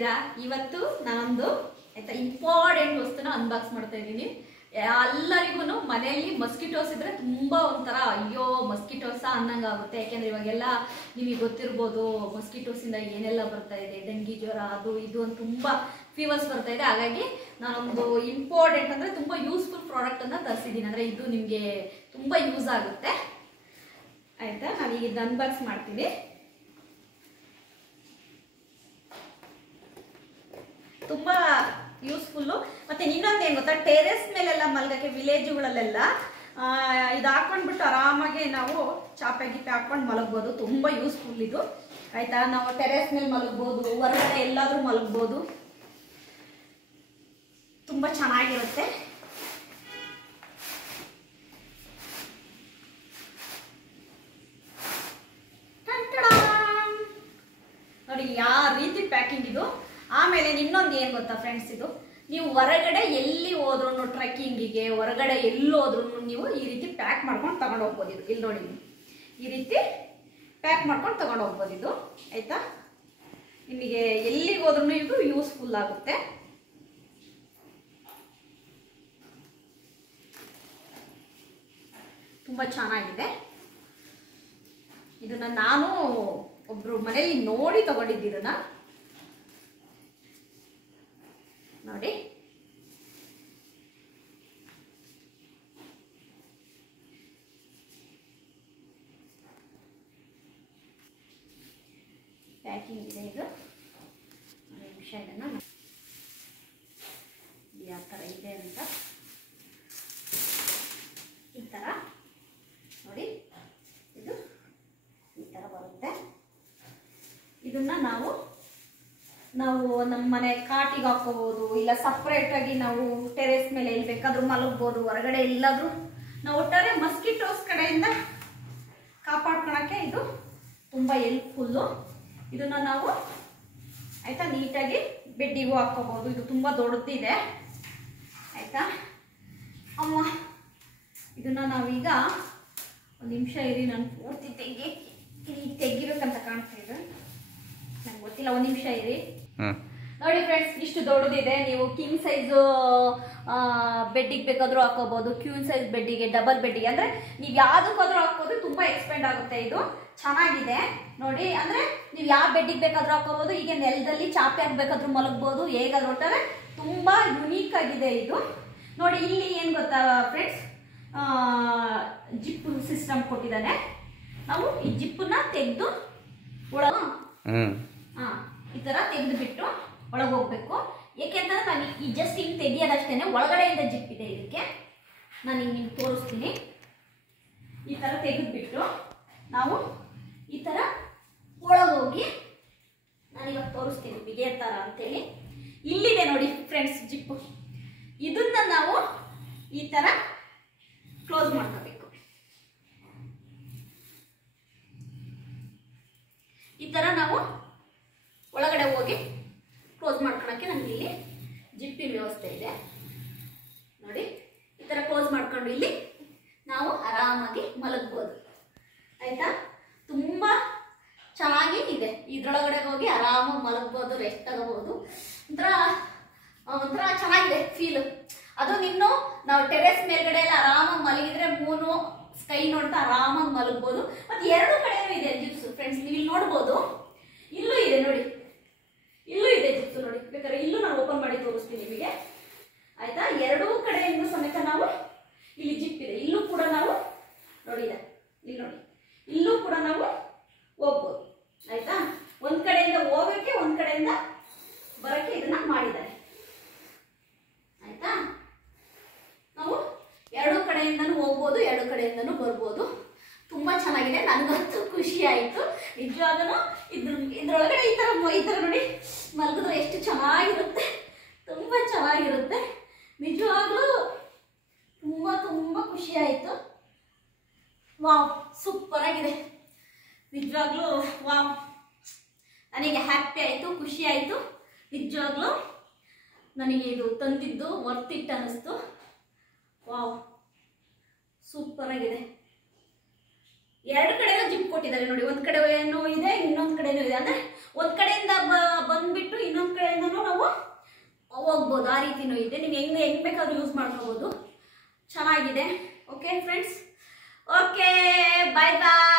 ಹೇಗಿದ್ದೀರಾ? ಇವತ್ತು ನಾನೊಂದು ಆಯ್ತಾ ಇಂಪಾರ್ಟೆಂಟ್ ವಸ್ತುನ ಅನ್ಬಾಕ್ಸ್ ಮಾಡ್ತಾ ಇದ್ದೀನಿ. ಎಲ್ಲರಿಗೂ ಮನೆಯಲ್ಲಿ ಮಸ್ಕಿಟೋಸ್ ಇದ್ರೆ ತುಂಬಾ ಒಂಥರ ಅಯ್ಯೋ ಮಸ್ಕಿಟೋಸ ಅನ್ನಂಗಾಗುತ್ತೆ. ಯಾಕೆಂದ್ರೆ ಇವಾಗೆಲ್ಲ ನಿಮಗೆ ಗೊತ್ತಿರ್ಬೋದು ಮಸ್ಕಿಟೋಸ್ ಇಂದ ಏನೆಲ್ಲ ಬರ್ತಾ ಇದೆ, ಡೆಂಗಿ ಜ್ವರ ಅದು ಇದು ಅಂತ ತುಂಬಾ ಫೀವರ್ಸ್ ಬರ್ತಾ ಇದೆ. ಹಾಗಾಗಿ ನಾನೊಂದು ಇಂಪಾರ್ಟೆಂಟ್ ಅಂದ್ರೆ ತುಂಬಾ ಯೂಸ್ಫುಲ್ ಪ್ರಾಡಕ್ಟ್ ಅನ್ನ ತರಿಸಿದ್ದೀನಿ. ಅಂದ್ರೆ ಇದು ನಿಮ್ಗೆ ತುಂಬಾ ಯೂಸ್ ಆಗುತ್ತೆ ಆಯ್ತಾ. ನಾನು ಈಗ ಅನ್ಬಾಕ್ಸ್ ಮಾಡ್ತೀನಿ. ತುಂಬಾ ಯೂಸ್ಫುಲ್ಲು. ಮತ್ತೆ ಇನ್ನೊಂದು ಏನ್ ಗೊತ್ತಾ, ಟೆರೆಸ್ ಮೇಲೆಲ್ಲ ಮಲ್ಗಕ್ಕೆ ವಿಲೇಜ್ಗಳಲ್ಲೆಲ್ಲ ಇದು ಹಾಕೊಂಡ್ಬಿಟ್ಟು ಆರಾಮಾಗಿ ನಾವು ಚಾಪೆ ಗಿಪ್ಪೆ ಹಾಕೊಂಡು ಮಲಗ್ಬೋದು. ತುಂಬಾ ಯೂಸ್ಫುಲ್ ಇದು ಆಯ್ತಾ. ನಾವು ಟೆರೆಸ್ ಮೇಲೆ ಮಲಗ್ಬೋದು, ಹೊರಗಡೆ ಎಲ್ಲಾದ್ರೂ ಮಲಗ್ಬೋದು, ತುಂಬಾ ಚೆನ್ನಾಗಿರುತ್ತೆ. ನೋಡಿ ಯಾವ ರೀತಿ ಪ್ಯಾಕಿಂಗ್ ಇದು. ಆಮೇಲೆ ಇನ್ನೊಂದು ಏನ್ ಗೊತ್ತಾ ಫ್ರೆಂಡ್ಸ್, ಇದು ನೀವು ಹೊರಗಡೆ ಎಲ್ಲಿ ಹೋದ್ರು ಟ್ರೆಕ್ಕಿಂಗಿಗೆ ಹೊರಗಡೆ ಎಲ್ಲಿ ಹೋದ್ರು ನೀವು ಈ ರೀತಿ ಪ್ಯಾಕ್ ಮಾಡ್ಕೊಂಡು ತಗೊಂಡು ಹೋಗ್ಬೋದು. ಇದು ಇಲ್ಲಿ ನೋಡಿ, ಈ ರೀತಿ ಪ್ಯಾಕ್ ಮಾಡ್ಕೊಂಡು ತಗೊಂಡು ಹೋಗ್ಬೋದು ಇದು ಆಯ್ತಾ. ನಿಮಗೆ ಎಲ್ಲಿಗೆ ಹೋದ್ರೂ ಇದು ಯೂಸ್ಫುಲ್ ಆಗುತ್ತೆ. ತುಂಬಾ ಚೆನ್ನಾಗಿದೆ. ಇದನ್ನ ನಾನು ಒಬ್ರು ಮನೆಯಲ್ಲಿ ನೋಡಿ ತಗೊಂಡಿದ್ದೀರನ್ನ ನೋಡಿ. ಪ್ಯಾಕಿಂಗ್ ಇದೆ ಇದು. ನಿಮಿಷ ಇದನ್ನ ಯಾವ ಥರ ಇದೆ ಅಂತ ಈ ಥರ ನೋಡಿ, ಇದು ಈ ಥರ ಬರುತ್ತೆ. ಇದನ್ನ ನಾವು ನಮ್ಮ ಮನೆ ಕಾಟಿಗೆ ಹಾಕೋಬಹುದು, ಇಲ್ಲ ಸಪ್ರೇಟ್ ಆಗಿ ನಾವು ಟೆರೆಸ್ ಮೇಲೆ ಎಲ್ಲಿ ಬೇಕಾದ್ರೂ ಮಲಗ್ಬೋದು. ಹೊರಗಡೆ ಎಲ್ಲಾದ್ರೂ ನಾವು ಒಟ್ಟಾರೆ ಮಸ್ಕಿಟೋಸ್ ಕಡೆಯಿಂದ ಕಾಪಾಡ್ಕೊಳಕ್ಕೆ ಇದು ತುಂಬಾ ಹೆಲ್ಪ್ಫುಲ್ಲು. ಇದನ್ನ ನಾವು ಆಯ್ತಾ ನೀಟಾಗಿ ಬೆಡ್ಡಿಗೂ ಹಾಕೋಬಹುದು. ಇದು ತುಂಬಾ ದೊಡ್ಡದಿದೆ ಆಯ್ತಾ. ಅಮ್ಮ ಇದನ್ನ ನಾವೀಗ ಒಂದು ನಿಮಿಷ ಇರಿ, ನಾನು ಪೂರ್ತಿ ತೆಗಿಬೇಕಂತ ಕಾಣ್ತಾ ಇದೆ, ನಂಗೆ ಗೊತ್ತಿಲ್ಲ. ಒಂದು ನಿಮಿಷ ಇರಿ. ನೋಡಿ ಫ್ರೆಂಡ್ಸ್, ಇಷ್ಟು ದೊಡ್ಡದಿದೆ. ನೀವು ಕಿಂಗ್ ಸೈಜ್ ಬೆಡ್ಡಿಗೆ ಬೇಕಾದ್ರೂ ಹಾಕೋಬಹುದು, ಕ್ಯೂನ್ ಸೈಜ್ ಬೆಡ್ಡಿಗೆ, ಡಬಲ್ ಬೆಡ್ಡಿಗೆ, ಅಂದ್ರೆ ನೀವು ಯಾವ್ದಕ್ಕಾದ್ರೂ ಹಾಕೋದು. ತುಂಬಾ ಎಕ್ಸ್ಪೆಂಡ್ ಆಗುತ್ತೆ. ಇದು ಚೆನ್ನಾಗಿದೆ ನೋಡಿ. ಅಂದ್ರೆ ನೀವು ಯಾವ ಬೆಡ್ಡಿಗೆ ಬೇಕಾದ್ರೂ ಹಾಕೋಬಹುದು. ಈಗ ನೆಲದಲ್ಲಿ ಚಾಪೆ ಹಾಕ್ಬೇಕಾದ್ರೂ ಮಲಗ್ಬೋದು, ಹೇಗಾದ್ರೂ ಒಟ್ಟಾರೆ ತುಂಬಾ ಯುನೀಕ್ ಆಗಿದೆ ಇದು ನೋಡಿ. ಇಲ್ಲಿ ಏನ್ ಗೊತ್ತಾ ಫ್ರೆಂಡ್ಸ್, ಜಿಪ್ ಸಿಸ್ಟಮ್ ಕೊಟ್ಟಿದ್ದಾನೆ. ನಾವು ಈ ಜಿಪ್ಪನ್ನ ತೆಗೆದು ಒಳಗ ಈ ತರ ತೆಗೆದು ಬಿಟ್ಟು ಒಳಗೆ ಹೋಗ್ಬೇಕು. ಏಕೆಂದ್ರೆ ನಾನು ಈ ಜಸ್ಟ್ ಹಿಂಗೆ ತೆಗಿಯೋದಷ್ಟೇನೆ, ಒಳಗಡೆಯಿಂದ ಜಿಪ್ ಇದೆ ಇದಕ್ಕೆ. ನಾನು ಹಿಂಗೆ ನಿಮ್ಗೆ ತೋರಿಸ್ತೀನಿ. ಈ ತರ ತೆಗೆದ್ಬಿಟ್ಟು ನಾವು ಈ ತರ ಒಳಗೆ ಹೋಗಿ ನಾನಿವಾಗ ತೋರಿಸ್ತೀನಿ ಇದೇ ತರ ಅಂತೇಳಿ. ಇಲ್ಲಿದೆ ನೋಡಿ ಫ್ರೆಂಡ್ಸ್ ಜಿಪ್ಪು. ಇದನ್ನ ನಾವು ಈ ತರ ಕ್ಲೋಸ್ ಮಾಡ್ಕೋಬೇಕು. ಈ ತರ ನಾವು ಒಳಗಡೆ ಹೋಗಿ ಕ್ಲೋಸ್ ಮಾಡ್ಕೊಳಕ್ಕೆ ನಮ್ಗೆ ಇಲ್ಲಿ ಜಿಪ್ಪಿನ ವ್ಯವಸ್ಥೆ ಇದೆ ನೋಡಿ. ಈ ತರ ಕ್ಲೋಸ್ ಮಾಡ್ಕೊಂಡು ಇಲ್ಲಿ ನಾವು ಆರಾಮಾಗಿ ಮಲಗ್ಬೋದು ಆಯ್ತಾ. ತುಂಬಾ ಚೆನ್ನಾಗಿ ಇದೆ. ಇದ್ರೊಳಗಡೆ ಹೋಗಿ ಆರಾಮಾಗಿ ಮಲಗ್ಬೋದು, ರೆಸ್ಟ್ ತಗೋಬಹುದು. ಒಂಥರ ಚೆನ್ನಾಗಿದೆ ಫೀಲ್. ಅದು ನಿನ್ನು ನಾವು ಟೆರೆಸ್ ಮೇಲ್ಗಡೆ ಎಲ್ಲ ಆರಾಮಾಗಿ ಮಲಗಿದ್ರೆ ಮೂನು ಸ್ಕೈ ನೋಡ್ತಾ ಆರಾಮಾಗಿ ಮಲಗ್ಬೋದು. ಮತ್ತೆ ಎರಡು ಕಡೆನೂ ಇದೆ ಜಿಪ್ಸ್ ಫ್ರೆಂಡ್ಸ್, ನೀವು ಇಲ್ಲಿ ನೋಡ್ಬೋದು. ಇಲ್ಲೂ ಇದೆ ನೋಡಿ, ಇಲ್ಲೂ ಇದೆ ಜಿಪ್ಸ್ ನೋಡಿ. ಬೇಕಾದ್ರೆ ಇಲ್ಲೂ ನಾನು ಓಪನ್ ಮಾಡಿ ತೋರಿಸ್ತೀನಿ ನಿಮಗೆ ಆಯ್ತಾ. ಎರಡೂ ಕಡೆಯಿಂದ ಸಮೇತ ನಾವು ಇಲ್ಲಿ ಜಿಪ್ ಇದೆ. ಇಲ್ಲೂ ಕೂಡ ನಾವು ನೋಡಿ ಇದೆ, ಇಲ್ಲಿ ನೋಡಿ, ಇಲ್ಲೂ ಕೂಡ ನಾವು ಹೋಗ್ಬೋದು ಆಯ್ತಾ. ಒಂದ್ ಕಡೆಯಿಂದ ಹೋಗಕ್ಕೆ ಒಂದ್ ಕಡೆಯಿಂದ ಬರಕ್ಕೆ ಇದನ್ನ ಮಾಡಿದ್ದಾರೆ ಆಯ್ತಾ. ನಾವು ಎರಡು ಕಡೆಯಿಂದನೂ ಹೋಗ್ಬೋದು, ಎರಡು ಕಡೆಯಿಂದನೂ ಬರ್ಬೋದು. ತುಂಬಾ ಚೆನ್ನಾಗಿದೆ. ನನಗಂತೂ ಖುಷಿ ಆಯ್ತು ನಿಜವಾಗನು. ಇದ್ರೊಳಗಡೆ ಈ ತರ ನೋಡಿ ಮಲಗಿದ್ರೆ ಎಷ್ಟು ಚೆನ್ನಾಗಿರುತ್ತೆ, ತುಂಬಾ ಚೆನ್ನಾಗಿರುತ್ತೆ ನಿಜವಾಗ್ಲೂ. ತುಂಬಾ ತುಂಬಾ ಖುಷಿ ಆಯ್ತು. ವಾವ್, ಸೂಪರ್ ಆಗಿದೆ ನಿಜವಾಗ್ಲೂ. ವಾವ್, ನನಗೆ ಹ್ಯಾಪಿ ಆಯ್ತು, ಖುಷಿ ಆಯ್ತು ನಿಜವಾಗ್ಲೂ. ನನಗೆ ಇದು ತಂದಿದ್ದು ವರ್ತ್ ಇಟ್ ಅನ್ನಿಸ್ತು. ವಾವ್, ಸೂಪರ್ ಆಗಿದೆ. ಎರಡು ಕಡೆನೂ ಜಿಪ್ ಕೊಟ್ಟಿದ್ದಾರೆ ನೋಡಿ. ಒಂದ್ ಕಡೆ ಏನೋ ಇದೆ, ಇನ್ನೊಂದ್ ಕಡೆನೂ ಇದೆ. ಅಂದ್ರೆ ಒಂದ್ ಕಡೆಯಿಂದ ಬಂದ್ಬಿಟ್ಟು ಇನ್ನೊಂದ್ ಕಡೆಯಿಂದ ಚೆನ್ನಾಗಿನೂ ಇದೆ. ನೀವು ಹೆಂಗ್ ಬೇಕಾದ್ರೂ ಯೂಸ್ ಮಾಡ್ಕೋಬೋದು, ಚೆನ್ನಾಗಿದೆ. ಓಕೆ ಫ್ರೆಂಡ್ಸ್, ಓಕೆ, ಬಾಯ್ ಬಾಯ್.